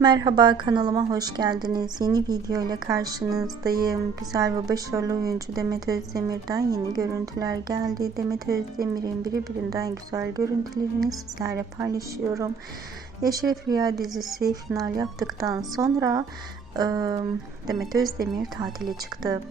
Merhaba, kanalıma hoş geldiniz. Yeni video ile karşınızdayım. Güzel ve başarılı oyuncu Demet Özdemir'den yeni görüntüler geldi. Demet Özdemir'in birbirinden güzel görüntülerini sizlerle paylaşıyorum. Eşref Rüya dizisi final yaptıktan sonra Demet Özdemir tatile çıktı.